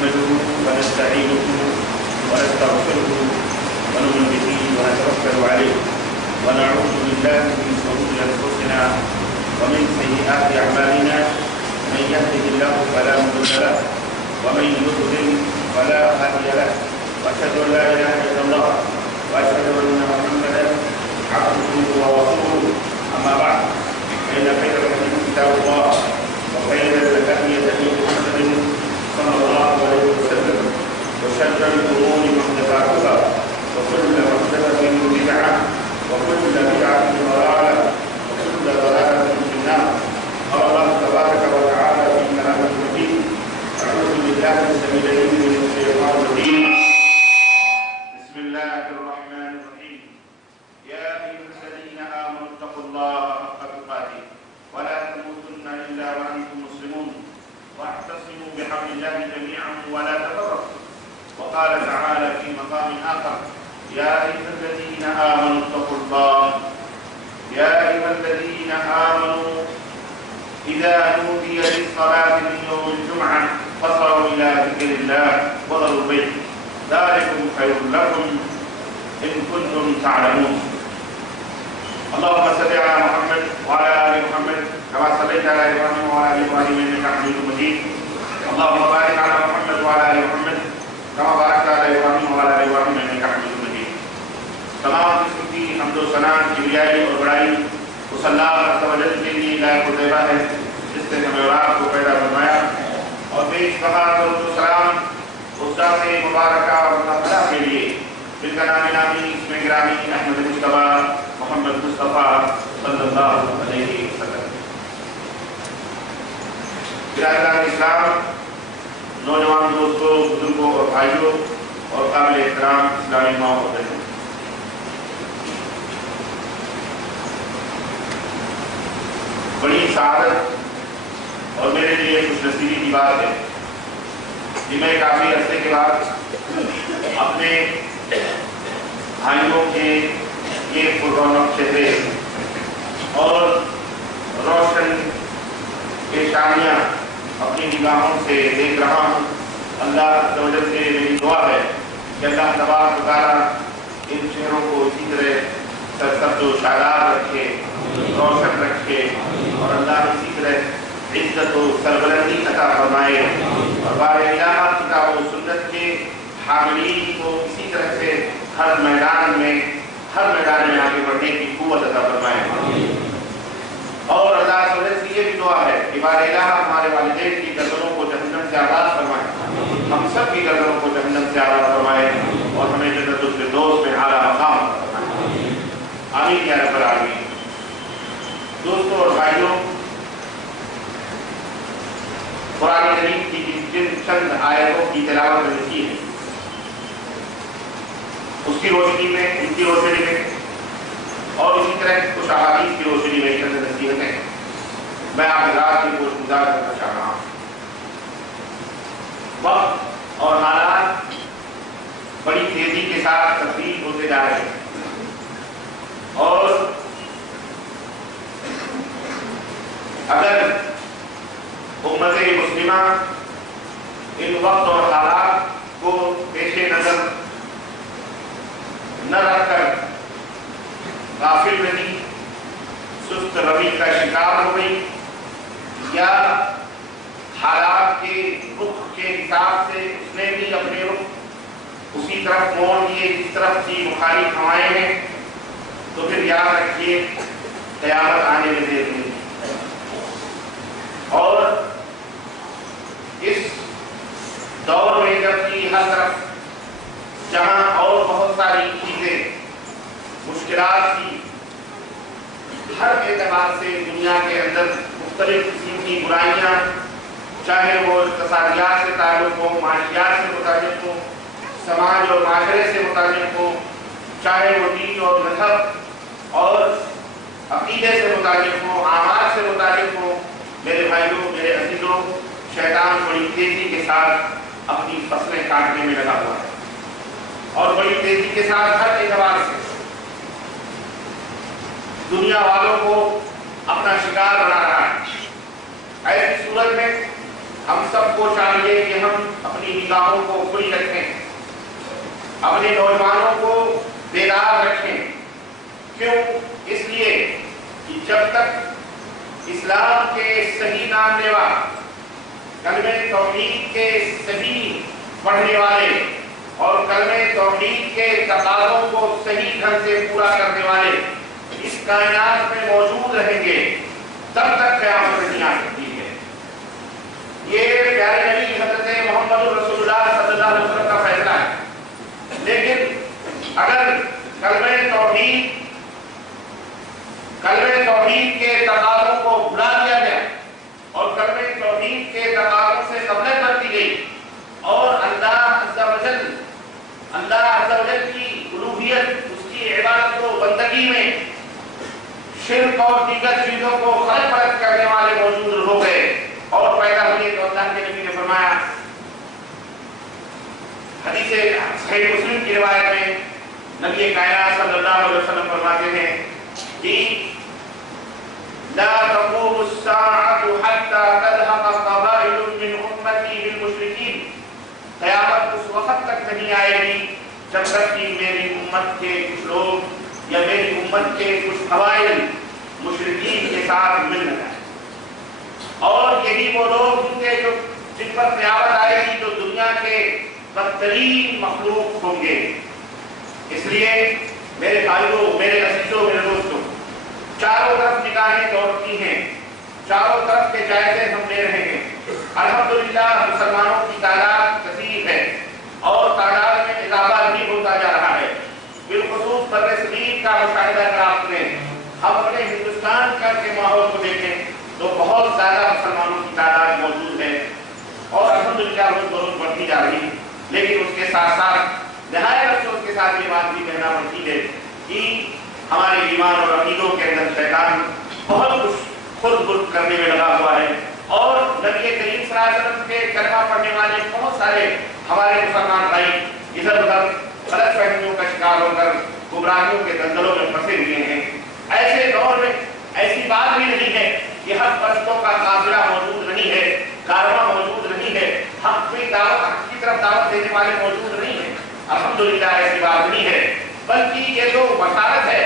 نحمده ونستعينه ونستغفره ونؤمن به ونتوكل عليه ونعوذ بالله من شرور انفسنا ومن سيئات اعمالنا من يهده الله فلا مضل له ومن يضلل فلا هادي له واشهد ان لا اله الا الله واشهد ان محمدا عبده ورسوله اما بعد فان خير الحديث كتاب الله وخير الهدي هدي محمد صلى الله عليه وسلم وشر الامور محدثاتها وكل محدثه بدعه وكل بدعه ضلاله وكل ضلاله في النار. قال الله تبارك وتعالى في كلامه المجيد: اعوذ بالله السميع العليم من الشيطان الرجيم. بسم الله الرحمن الرحيم. يا ايها الذين امنوا اتقوا الله حق تقاته ولا تموتن الا وانتم مسلمون واعتصموا بحبل الله جميعا ولا تفرقوا. وقال تعالى في مقام اخر: يا ايها الذين امنوا اتقوا الله يا ايها الذين امنوا اذا نودي للصلاه من يوم الجمعه فصلوا الى ذكر الله وذروا البيع ذلكم خير لكم ان كنتم تعلمون. اللهم صل على محمد وعلى ال محمد كما صليت على ابراهيم وعلى ال ابراهيم انك حميد مجيد. اللهم بارك على محمد وعلى ال محمد كما باركت على ابراهيم وعلى ال ابراهيم انك حميد مجيد. تمام قسم کی حمد و ثنا کبریائی اور بڑائی اس اللہ عز و جل کے لیے لائق و طیبہ ہے جس نے ہمیں اور آپ کو پیدا فرمایا، اور بیش بہا درود و سلام اس ذات مبارکہ اور مطہرہ کے لیے جن کا نام نامی اسم گرامی احمد مصطفیٰ محمد مصطفیٰ صلی اللہ علیہ وسلم. برادران اسلام، نوجوان دوستوں، بزرگوں اور بھائیوں اور قابل احترام اسلامی ماں اور بہنوں، بڑی سعادت اور میرے لیے خوش نصیبی کی بات ہے کہ میں کافی عرصے کے بعد اپنے بھائیوں کے یہ پررونق چہرے اور روشن پیشانیاں اپنی نگاہوں سے دیکھ رہا ہوں. اللہ عز و جل سے میری دعا ہے کہ اللہ تبارک و تعالیٰ ان چہروں کو اسی طرح سرسبز و شاداب رکھے، روشن رکھے، اور اللہ اسی طرح عزت و سربلندی عطا فرمائے، اور بار الہ کتاب و سنت کے حاملین کو اسی طرح سے ہر میدان میں آگے بڑھنے کی قوت عطا فرمائے. اور اللہ تعالیٰ سے یہ بھی دعا ہے کہ بار الہ ہمارے والدین کی گردنوں کو جہنم سے آزاد فرمائے، ہم سب کی گردنوں کو جہنم سے آزاد فرمائے، اور ہمیں جنت الفردوس میں اعلیٰ مقام فرمائے. آمین یا رب العالمین. دوستوں اور بھائیوں، قرآن کریم کی جن چند آیتوں کی تلاوت میں کی ہے اس کی روشنی میں، ان کی روشنی میں، اور اسی طرح کچھ احادیث کی روشنی میں چند نصیحتیں میں آپ حضرات کی گزار کرنا چاہ رہا ہوں. وقت اور حالات بڑی تیزی کے ساتھ تبدیل ہوتے جا رہے ہیں، اور اگر امت مسلمہ ان وقت اور حالات کو پیش نظر نہ رکھ کر غافل رہی، سست روی کا شکار ہو گئی، یا حالات کے رخ کے حساب سے اس نے بھی اپنے رخ اسی طرف موڑ دیے جس طرف کی مخالف ہوائیں ہیں، تو پھر یاد رکھیے قیامت آنے میں دیر نہیں. اور اس دور میں جبکہ ہر طرف جہاں اور بہت ساری چیزیں مشکلات کی، ہر اعتبار سے دنیا کے اندر مختلف قسم کی برائیاں، چاہے وہ اقتصادیات سے تعلق ہو، معاشیات سے متعلق ہو، سماج اور معاشرے سے متعلق ہو، چاہے وہ دین اور مذہب اور عقیدے سے متعلق ہو، اعمال سے متعلق ہو، میرے بھائیوں، میرے عزیزوں، شیطان بڑی تیزی کے ساتھ اپنی فصلیں کاٹنے میں لگا ہوا ہے، اور بڑی تیزی کے ساتھ ہر اعتبار سے دنیا والوں کو اپنا شکار بنا رہا ہے. ایسی صورت میں ہم سب کو کو چاہیے کہ ہم اپنی نگاہوں کو کھلی رکھیں، اپنے نوجوانوں کو بیدار رکھیں۔ کیوں؟ اس لیے کہ جب تک اسلام کے صحیح نام لیوا، کلمہ توحید کے صحیح پڑھنے والے اور کلمہ توحید کے تقاضوں کو صحیح ڈھنگ سے پورا کرنے والے اس کائنات میں موجود رہیں گے، تب تک قیامت نہیں آ سکتی ہے۔ یہ پیارے نبی حضرت محمد رسول اللہ صلی اللہ علیہ وسلم کا فیصلہ ہے۔ لیکن اگر کلمہ توحید کے تقاضوں کو بھلا دیا گیا اور کلمہ توحید کے تقاضوں سے غفلت برتی گئی اور اللہ عز و جل کی الوہیت، اس کی عبادت و بندگی میں شرک اور دیگر چیزوں کو خلق فرق کرنے والے موجود ہو گئے اور پیدا ہوئے، تو اللہ کے نبی نے فرمایا، حدیث صحیح مسلم کی روایت میں نبی کائنات صلی اللہ علیہ وسلم فرماتے ہیں کہ لا تقوم الساعة حتى تذهب قبائل من امتی بالمشرکین، قیامت اس وقت تک نہیں آئے گی جب تک کہ میری امت کے کچھ لوگ یا میری امت کے کچھ قبائل مشرکین کے ساتھ مل نہ جائیں۔ اور یہی وہ لوگ ہوں گے جن پر قیامت آئے گی جو دنیا کے بدترین مخلوق ہوں گے۔ اس لیے میرے بھائیوں، میرے عزیزوں، میرے دوستوں، چاروں طرف نگاہیں دوڑتی ہیں، چاروں طرف کے جائزے ہم لے رہے ہیں۔ الحمدللہ مسلمانوں کی تعداد کثیر ہے اور تعداد میں اضافہ بھی ہوتا جا رہا ہے۔ بالخصوص برصغیر کا مشاہدہ اگر آپ نے ہم اپنے ہندوستان کا کے ماحول کو دیکھیں تو بہت زیادہ مسلمانوں کی تعداد موجود ہے اور الحمدللہ روز بروز بڑھتی جا رہی ہے۔ لیکن اس کے ساتھ ساتھ نہایت افسوس کے ساتھ یہ بات بھی کہنا پڑتی ہے کہ ہمارے ایمان اور عقیدوں کے اندر شیطان بہت کچھ خود برد کرنے میں لگا ہوا ہے اور نبی کریم صلی اللہ علیہ وسلم کے کلمہ پڑھنے والے بہت سارے ہمارے مسلمان بھائی ادھر ادھر غلط فہمیوں کا شکار ہو کر گمراہیوں کے دلدلوں میں پھنسے ہوئے ہیں۔ ایسے دور میں ایسی بات بھی نہیں ہے کہ حق پرستوں کا قافلہ موجود نہیں ہے، کارواں موجود نہیں ہے، حق کی طرف دعوت دینے والے موجود نہیں ہیں۔ الحمدللہ ایسی بات نہیں ہے، بلکہ یہ جو بشارت ہے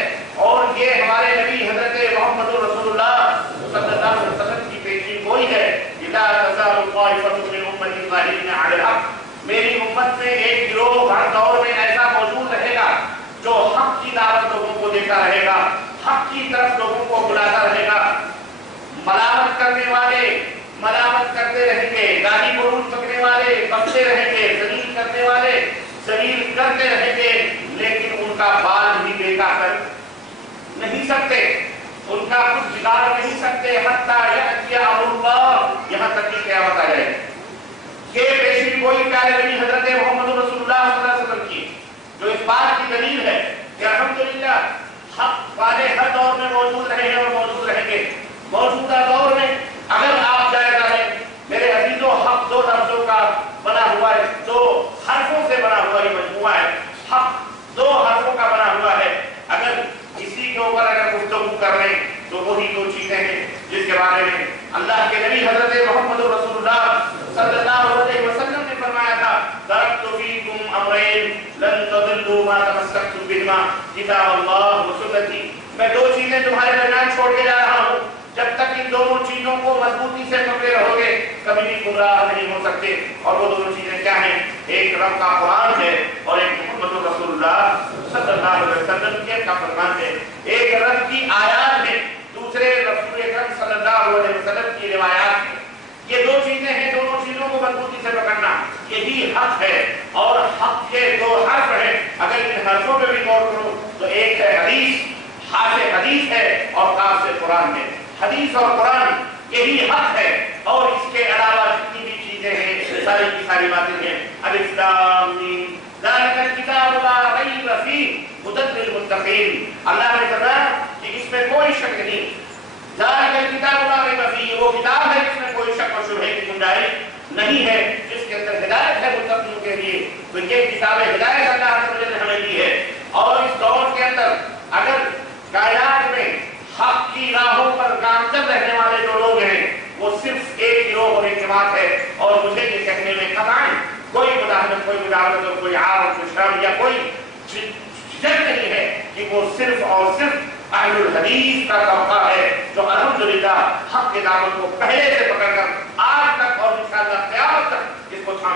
اور یہ ہمارے نبی حضرت محمد رسول اللہ صلی اللہ علیہ وسلم کی پیشین گوئی ہے، لا تزال طائفة من امتی ظاہرین علی الحق، میری امت میں ایک گروہ ہر دور میں ایسا موجود رہے گا جو حق کی دعوت لوگوں کو دیتا رہے گا، حق کی طرف لوگوں کو بلاتا رہے گا۔ ملامت کرنے والے ملامت کرتے رہیں گے، گالی گلوچ کرنے والے بکتے رہیں گے، ذلیل کرنے والے ذلیل کرتے رہیں گے، لیکن ان کا بال بھی بیٹا کر نہیں سکتے، ان کا کچھ بگاڑ نہیں سکتے، حتیٰ یأتی امر اللہ، یہاں تک کہ قیامت آ جائے۔ یہ پیشین گوئی پیارے نبی حضرت محمد رسول اللہ صلی اللہ علیہ وسلم کی، جو اس بات کی دلیل ہے کہ الحمدللہ حق والے ہر دور میں موجود رہے ہیں اور موجود رہیں گے۔ موجودہ دور میں اگر آپ جائزہ لیں میرے عزیزوں، حق دو لفظوں کا بنا ہوا ہے، دو حرفوں سے بنا ہوا یہ مجموعہ ہے، حق دو حرفوں کا بنا ہوا ہے۔ اگر اسی کے اوپر اگر گفتگو کر رہے ہیں تو وہی دو چیزیں ہیں جس کے بارے میں اللہ کے نبی حضرت محمد رسول اللہ صلی اللہ علیہ وسلم نے فرمایا تھا، ترکت فیکم امرین لن تضلوا ما تمسکتم بہما کتاب اللہ و سنتی، میں دو چیزیں تمہارے درمیان چھوڑ کے جا رہا ہوں، جب تک ان دونوں چیزوں کو مضبوطی سے پکڑے رہو گے کبھی بھی گمراہ نہیں ہو سکتے۔ اور وہ دونوں چیزیں کیا ہیں؟ ایک رب کا قرآن ہے اور ایک محمد رسول اللہ صلی اللہ علیہ وسلم کا فرمان ہے۔ ایک رب کی آیات ہے، دوسرے رسول اکرم صلی اللہ علیہ وسلم کی روایات ہیں۔ یہ دو چیزیں ہیں، دونوں چیزوں کو مضبوطی سے پکڑنا، یہی حق ہے۔ اور حق کے دو حرف ہیں، اگر ان حرفوں پہ بھی غور کرو تو ایک ہے حدیث، حا سے حدیث ہے اور کاف سے قرآن ہے۔ حدیث اور قرآن یہی حق ہے، اور اس کے علاوہ جتنی بھی چیزیں ہیں ساری کی ساری باتیں ہیں۔ الف لام میم ذالک الکتاب لا ریب فیہ ھدی للمتقین، اللہ نے فرمایا کہ اس میں کوئی شک نہیں، ذالک الکتاب لا ریب فیہ، وہ کتاب ہے جس میں کوئی شک و شبہے کی گنجائش نہیں ہے، جس کے اندر ہدایت ہے متقیوں کے لیے۔ تو یہ کتاب ہدایت اللہ رب العزت نے ہمیں دی ہے، اور اس دور کے اندر اگر کائنات میں حق کی راہوں پر گامزن رہنے والے جو لوگ ہیں وہ صرف ایک گروہ اور ایک جماعت ہے، اور مجھے کہنے میں قطعاً کوئی مداخلت، کوئی مداخلت اور کوئی عار اور شرم یا کوئی شک نہیں ہے کہ وہ صرف اور صرف اہل الحدیث کا طبقہ ہے جو الحمدللہ حق کے دامن کو پہلے سے پکڑ کر آج تک اور انشاءاللہ قیامت تک اس کو تھامے